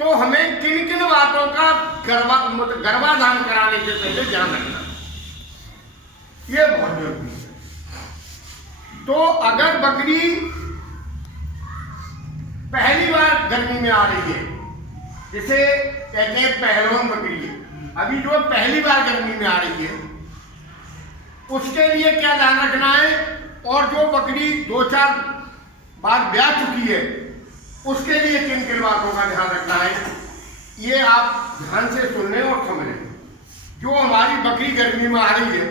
तो हमें किन किन बातों का गर्भाधान कराने से पहले ध्यान रखना, ये बहुत जरूरी है। तो अगर बकरी पहली बार गर्मी में आ रही है, जिसे कहते हैं पहलवान बकरी है, अभी जो पहली बार गर्मी में आ रही है, उसके लिए क्या ध्यान रखना है, और जो बकरी 2-4 बार ब्याह चुकी है उसके लिए किन किन बातों का ध्यान रखना है, ये आप ध्यान से सुनने और समझें। जो हमारी बकरी गर्मी में आ रही है,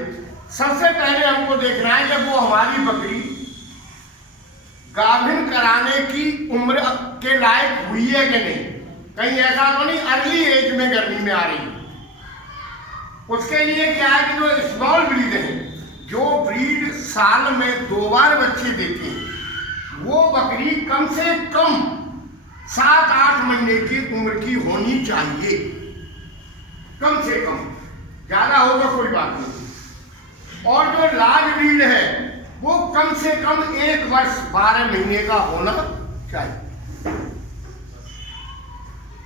सबसे पहले हमको देखना है कि वो हमारी बकरी गाभिन कराने की उम्र के लायक हुई है कि नहीं। कहीं ऐसा तो नहीं अर्ली एज में गर्मी में आ रही है। उसके लिए क्या है कि जो स्मॉल ब्रीड है, जो ब्रीड साल में 2 बार बच्चे देती है, वो बकरी कम से कम 7-8 महीने की उम्र की होनी चाहिए, कम से कम। ज्यादा होगा कोई बात नहीं। और जो लार्ज ब्रीड है वो कम से कम 1 वर्ष 12 महीने का होना चाहिए।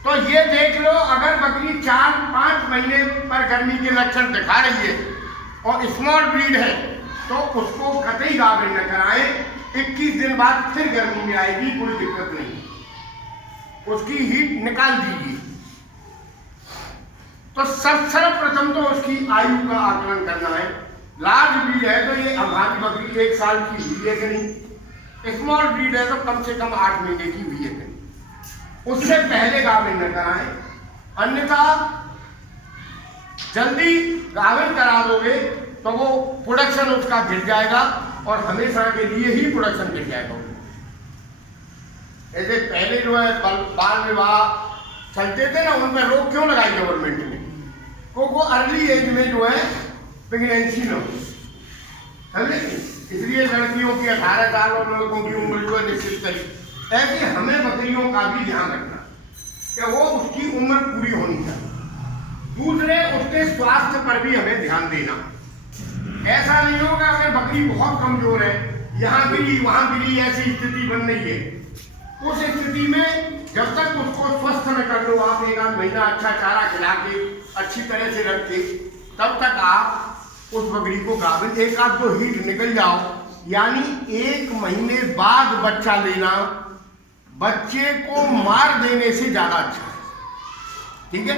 तो ये देख लो, अगर बकरी 4-5 महीने पर गर्मी के लक्षण दिखा रही है और स्मॉल ब्रीड है, तो उसको कतई गाभिन न कराएं। 21 दिन बाद फिर गर्मी में आएगी, कोई दिक्कत नहीं, उसकी हीट निकाल दीजिए। तो सर्वप्रथम तो उसकी आयु का आकलन करना है। लार्ज ब्रीड है तो ये हमारी बकरी 1 साल की हुई है कि नहीं, स्मॉल ब्रीड है तो कम से कम 8 महीने की हुई है कि नहीं, उससे पहले गाभिन न कराएं। अन्यथा जल्दी गाभिन करा दोगे तो वो प्रोडक्शन उसका गिर जाएगा और हमेशा के लिए ही प्रोडक्शन गिर जाएगा। ऐसे पहले जो है बाल विवाह चलते थे ना, उनमें रोक क्यों लगाई गवर्नमेंट ने? वो अर्ली एज में जो है प्रेगनेंसी न हो, समझे? इसलिए लड़कियों की 18 साल और लड़कों की उम्र जो है निश्चित करी। ऐसे हमें बकरियों का भी ध्यान रखना कि वो उसकी उम्र पूरी होनी चाहिए। दूसरे, उसके स्वास्थ्य पर भी हमें ध्यान देना। ऐसा नहीं होगा अगर बकरी बहुत कमजोर है, यहाँ गिरी वहां गिरी, ऐसी स्थिति बन रही है, उस स्थिति में जब तक उसको स्वस्थ न कर लो आप, 1-8 महीना अच्छा चारा खिला के अच्छी तरह से रख के, तब तक आप उस बकरी को गाभिन 1-2 हीट निकल जाओ, यानी 1 महीने बाद बच्चा लेना बच्चे को मार देने से ज्यादा अच्छा है, ठीक है?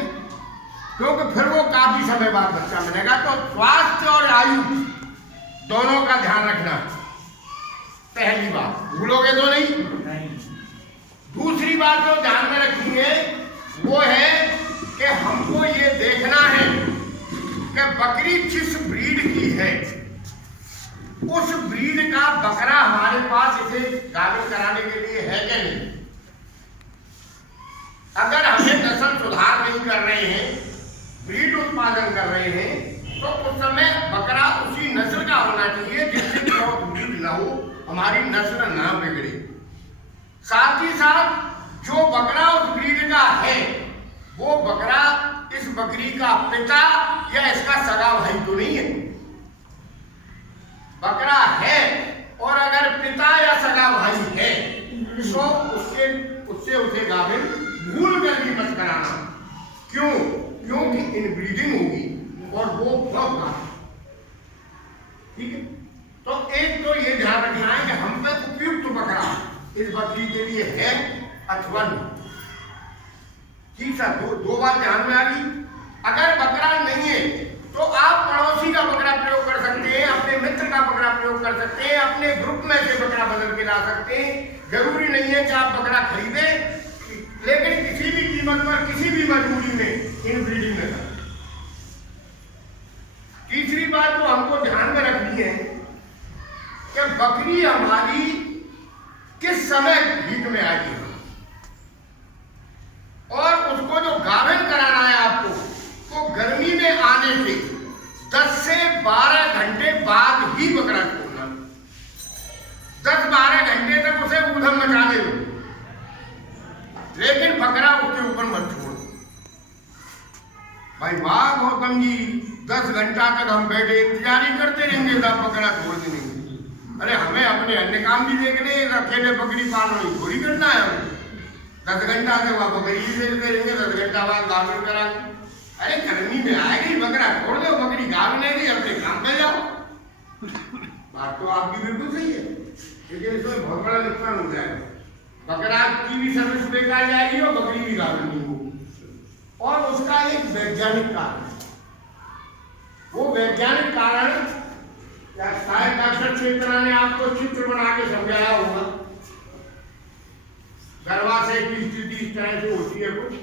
क्योंकि फिर वो काफी समय बाद बच्चा मिलेगा। तो स्वास्थ्य और आयु दोनों का ध्यान रखना, पहली बात, भूलोगे तो नहीं। दूसरी बात जो ध्यान में रखनी है वो है कि हमको ये देखना है कि बकरी जिस ब्रीड की है, उस ब्रीड का बकरा हमारे पास इसे गाभिन कराने के लिए है कि नहीं। अगर हमें नस्ल सुधार नहीं कर रहे हैं, ब्रीड उत्पादन कर रहे हैं, तो उस समय बकरा उसी नस्ल का होना चाहिए जिससे क्रॉस ब्रीड ना हो, हमारी नस्ल ना बिगड़े। साथ ही साथ जो बकरा उस ब्रीड का है, वो बकरा इस बकरी का पिता या इसका सगा भाई तो नहीं है। बकरा है और अगर पिता या सगा भाई है तो उससे उसे गाभिन भूल कर भी मत कराना। क्यों? क्योंकि इनब्रीडिंग होगी और वो फ्लॉप ना, ठीक है? तो एक तो ये ध्यान रखना है कि हम पे उपयुक्त बकरा इस बकरी के लिए है अथवा नहीं। ठीक सर, दो बात ध्यान में आ गई। अगर बकरा नहीं है तो आप पड़ोसी का बकरा प्रयोग कर सकते हैं, अपने मित्र का बकरा प्रयोग कर सकते हैं, अपने ग्रुप में से बकरा बदल के ला सकते हैं। जरूरी नहीं है कि आप बकरा खरीदें, लेकिन किसी भी कीमत पर किसी भी मजबूरी में इनब्रीडिंग न करें। तीसरी बात जो हमको ध्यान में रखनी है कि बकरी हमारी किस समय हीट में आएगी, और उसको जो गाभिन कराना है आपको, तो गर्मी में आने के 10 से 12 घंटे बाद ही बकरा छोड़ना। 10-12 घंटे तक उसे ऊधम मचाने दो, लेकिन बकरा उसके ऊपर मत छोड़। भाई वाह गौतम जी, 10 घंटा तक हम बैठे इंतजारी करते रहेंगे तब बकरा छोड़ देंगे। अरे हमें अपने अन्य काम भी देखने, अकेले बकरी पालना थोड़ी करना है हमें। 10 घंटा से वहाँ बकरी भी देते रहेंगे, 10 घंटा बाद गाभिन कराएंगे। अरे गर्मी में आएगी बकरा, छोड़ दो, बकरी गाभिनेगी, अपने काम पे जाओ। बात तो आपकी बिल्कुल सही है, लेकिन इसमें बहुत बड़ा नुकसान हो जाएगा। बकरा की भी सर्विस बेकार जाएगी और बकरी भी गाभिन नहीं होगी। और उसका एक वैज्ञानिक कारण है। वो वैज्ञानिक कारण या शायद डॉक्टर चेतना ने आपको चित्र बना के समझाया होगा। गर्भाशय की स्थिति इस तरह से होती है कुछ,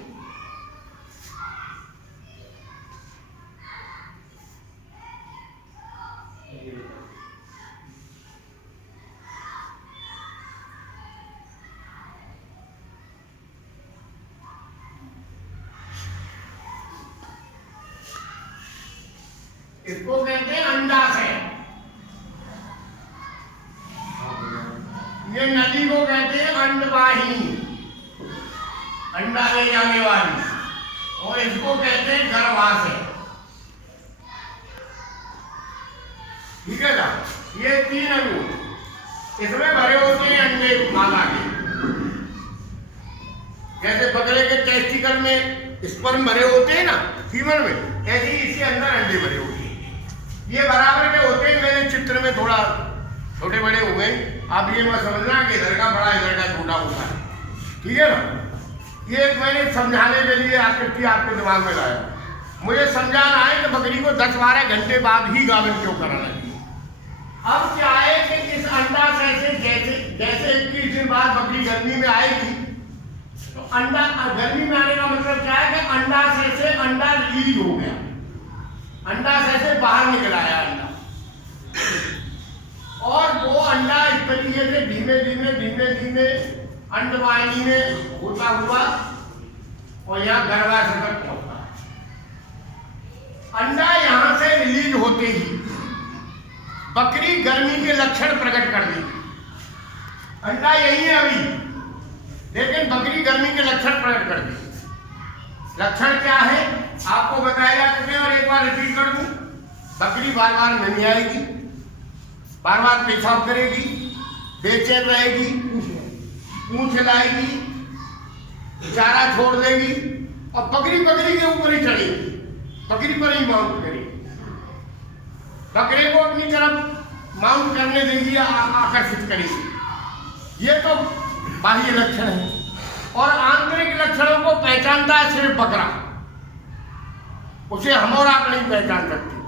इसको कहते हैं अंडाशय। ये नली को कहते हैं अंडवाहिनी, अंडा ले जाने वाली, और इसको कहते हैं गर्भाशय। ठीक है ना? ये 3 अणु इसमें भरे होते हैं अंडे मादा के। जैसे बकरे के टेस्टिकल में स्पर्म भरे होते हैं ना फीमेल में, ऐसे ही इसके अंदर अंडे भरे होते हैं। ये बराबर के होते हैं। मेरे चित्र में थोड़ा छोटे बड़े हो गए, आप ये मत समझना कि इधर का बड़ा इधर का छोटा होता है। ठीक है ना? ये मैंने समझाने के लिए आकृति आपके दिमाग में लाया। मुझे समझाना है कि बकरी को 10-12 घंटे बाद ही गाभिन क्यों कराना चाहिए। अब क्या है कि इस अंडाशय से जैसे 21 दिन बाद बकरी गर्मी में आएगी, तो अंडा गर्मी में आने का मतलब क्या है कि अंडाशय से अंडा रिलीज हो गया, अंडाशय से बाहर निकल आया अंडा, और वो अंडा इस तरीके से धीमे धीमे अंडवाहिनी में होता हुआ और यहाँ गर्भाशय तक पहुंचता है। अंडा यहाँ से रिलीज होते ही बकरी गर्मी के लक्षण प्रकट कर दी। अंडा यही है अभी, लेकिन बकरी गर्मी के लक्षण प्रकट कर दी। लक्षण क्या है आपको बताया जा चुके हैं, और एक बार रिपीट कर दूं। बकरी बार बार नहीं आएगी, बार बार पेशाब करेगी, बेचैन रहेगी, पूंछ हिलाएगी, चारा छोड़ देगी, और बकरी के ऊपर ही चढ़ेगी, बकरी पर ही माउंट करेगी, बकरे को अपनी तरफ माउंट करने देगी या आकर्षित करेगी। ये तो बाह्य लक्षण है। और आंतरिक लक्षणों को पहचानता है सिर्फ बकरा, उसे हम और आप नहीं पहचान सकते।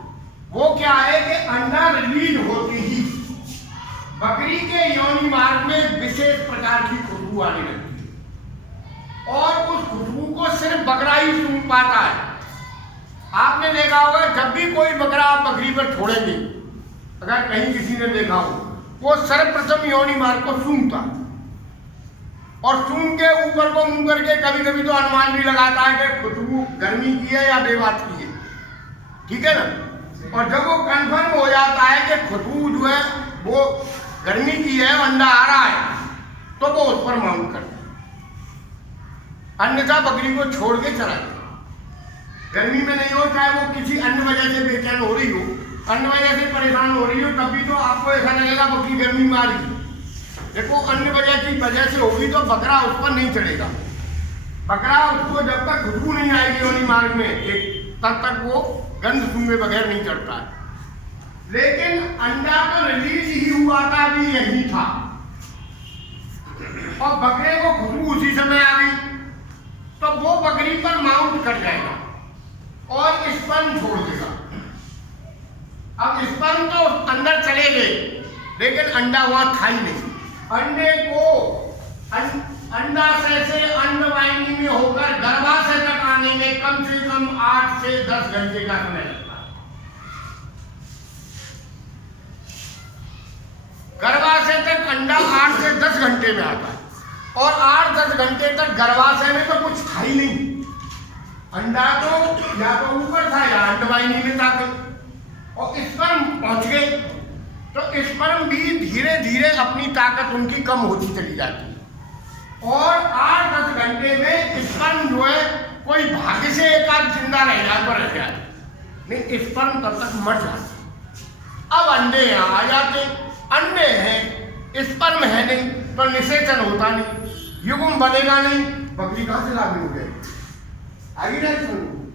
वो क्या है कि अंडा रिलीज होते ही बकरी के योनि मार्ग में विशेष प्रकार की खुशबू आने लगती है, और उस खुशबू को सिर्फ बकरा ही सूंघ पाता है। आपने देखा होगा जब भी कोई बकरा आप बकरी पर छोड़ेंगे, अगर कहीं किसी ने देखा हो, वो सर्वप्रथम योनि मार्ग को सूंघता है, और सूंघ के ऊपर को मुंह करके कभी कभी तो अनुमान भी लगाता है कि खुशबू गर्मी की है या बेबात की है। ठीक है ना? और जब वो कंफर्म हो जाता है कि खुशबू जो है वो गर्मी की है, अंडा आ रहा है, तो वो उस पर माउंट करता है, अन्यथा बकरी को छोड़ के चला जाए। गर्मी में नहीं हो, चाहे वो किसी अन्य वजह से बेचैन हो रही हो, अन्य वजह से परेशान हो रही हो, तभी तो आपको ऐसा लगेगा बकरी गर्मी में आ रही है। देखो अन्य वजह से होगी तो बकरा उस पर नहीं चढ़ेगा। बकरा उसको जब तक खुशबू नहीं आएगी योनि मार्ग में तब तक वो गंध सूंघे बगैर नहीं चढ़ता है। लेकिन अंडा तो रिलीज ही हुआ था, भी यही था, और बकरे को खुशबू उसी समय आ गई, तो वो बकरी पर माउंट कर जाएगा और स्पर्म छोड़ देगा। अब स्पर्म तो अंदर चले गए, लेकिन अंडा वहां था ही नहीं। अंडे को अंडाशय से अंडवाहिनी में होकर गर्भाशय तक आने में कम से कम 8 से 10 घंटे का समय लगता है। गर्भाशय तक अंडा 8 से 10 घंटे में आता है, और 8-10 घंटे तक गर्भाशय में तो कुछ था ही नहीं। अंडा तो या तो ऊपर था या अंडवाहिनी में था, और स्पर्म पहुंच गए, तो स्पर्म भी धीरे धीरे अपनी ताकत उनकी कम होती चली जाती है, और 8-10 घंटे में स्पर्म जो है कोई भाग्य से एक आध जिंदा रह जाए, नहीं स्पर्म तब तक मर जाता। अब अंडे यहाँ आ जाते, अंडे हैं, स्पर्म है नहीं, तो निषेचन होता नहीं, युग्म बनेगा नहीं, बकरी कहाँ से लागू हो गई? आगे नहीं सुन